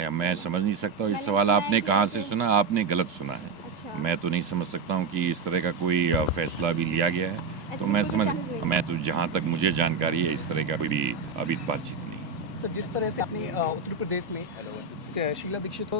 देखिए, मैं समझ नहीं सकता हूँ इस सवाल आपने कहाँ से सुना, आपने गलत सुना है। अच्छा। मैं तो नहीं समझ सकता हूँ कि इस तरह का कोई फैसला भी लिया गया है। तो ऐसे मैं बिल्कुल भी समझ चांसेस नहीं है। मैं तो जहाँ तक मुझे जानकारी है इस तरह का कोई भी अभी बातचीत नहीं। सर, जिस तरह से अपने उत्तर प्रदेश में शीला दीक्षित को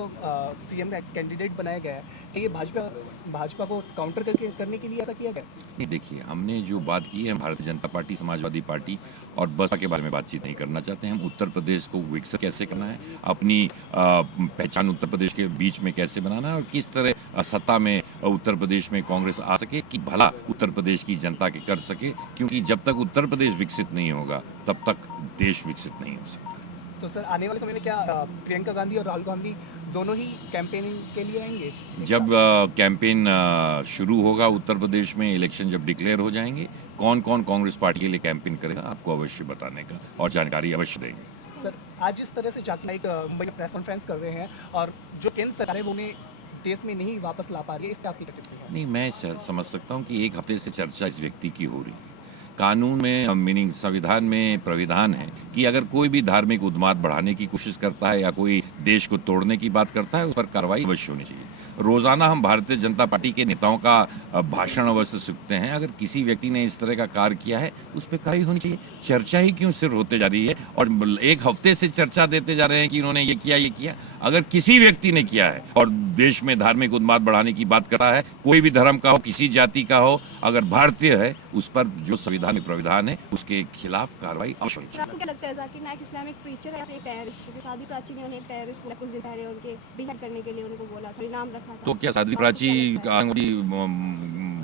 सीएम कैंडिडेट बनाया गया है, ये भाजपा को काउंटर करने के लिए ऐसा किया गया? नहीं, देखिए, हमने जो बात की है भारतीय जनता पार्टी, समाजवादी पार्टी और बसपा के बारे में बातचीत नहीं करना चाहते हैं। हम उत्तर प्रदेश को विकसित कैसे करना है, अपनी पहचान उत्तर प्रदेश के बीच में कैसे बनाना है और किस तरह सत्ता में उत्तर प्रदेश में कांग्रेस आ सके कि भला उत्तर प्रदेश की जनता के कर सके, क्योंकि जब तक उत्तर प्रदेश विकसित नहीं होगा तब तक देश विकसित नहीं हो सकता। तो सर, आने वाले समय में क्या प्रियंका गांधी और राहुल गांधी दोनों ही कैंपेनिंग के लिए आएंगे? जब कैंपेन शुरू होगा उत्तर प्रदेश में, इलेक्शन जब डिक्लेयर हो जाएंगे, कौन कौन कांग्रेस पार्टी के लिए कैंपेन करेगा आपको अवश्य बताने का और जानकारी अवश्य देंगे। सर, आज जिस तरह से चाकू नाइक मुंबई में प्रेस कॉन्फ्रेंस कर रहे हैं और जो केंद्र सरकार है वो उन्हें देश में नहीं वापस ला पा रही है, इसका आपकी क्या टिप्पणी है? नहीं, मैं समझ सकता हूँ कि एक हफ्ते से चर्चा इस व्यक्ति की हो रही है। कानून में, मीनिंग संविधान में प्राविधान है कि अगर कोई भी धार्मिक उन्माद बढ़ाने की कोशिश करता है या कोई देश को तोड़ने की बात करता है, उस पर कार्रवाई अवश्य होनी चाहिए। रोजाना हम भारतीय जनता पार्टी के नेताओं का भाषण अवश्य सुनते हैं। अगर किसी व्यक्ति ने इस तरह का कार्य किया है उस पर कार्रवाई होनी चाहिए। चर्चा ही क्यों सिर्फ होते जा रही है और एक हफ्ते से चर्चा देते जा रहे हैं कि इन्होंने ये किया। अगर किसी व्यक्ति ने किया है और देश में धार्मिक उन्माद बढ़ाने की बात करता है, कोई भी धर्म का हो, किसी जाति का हो, अगर भारतीय है, उस पर जो संविधान में प्राविधान है उसके खिलाफ कार्रवाई अवश्य होनी चाहिए। आपको क्या लगता है जाकिर नाइक इस्लामिक प्रीचर है या फिर एक टेररिस्ट? क्योंकि सादी प्राची ने उन्हें एक टेररिस्ट बोला कुछ दिन पहले, उनके बिहेड करने के लिए उनको बोला था, नाम रखा था। तो क्या साध्वी प्राची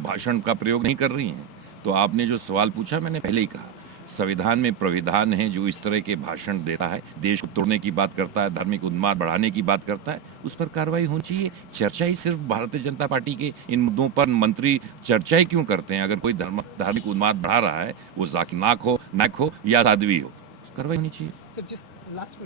भाषण का प्रयोग नहीं कर रही हैं? तो आपने जो सवाल पूछा, मैंने पहले ही कहा, संविधान में प्राविधान है जो इस तरह के भाषण देता है, देश को तोड़ने की बात करता है, धार्मिक उन्माद बढ़ाने की बात करता है, उस पर कार्रवाई होनी चाहिए। चर्चा ही सिर्फ भारतीय जनता पार्टी के इन मुद्दों पर मंत्री चर्चा ही क्यों करते हैं? अगर कोई धार्मिक उन्माद बढ़ा रहा है, वो जाकिर नाइक हो या साध्वी हो, कार्रवाई होनी चाहिए। सर, जिस लास्ट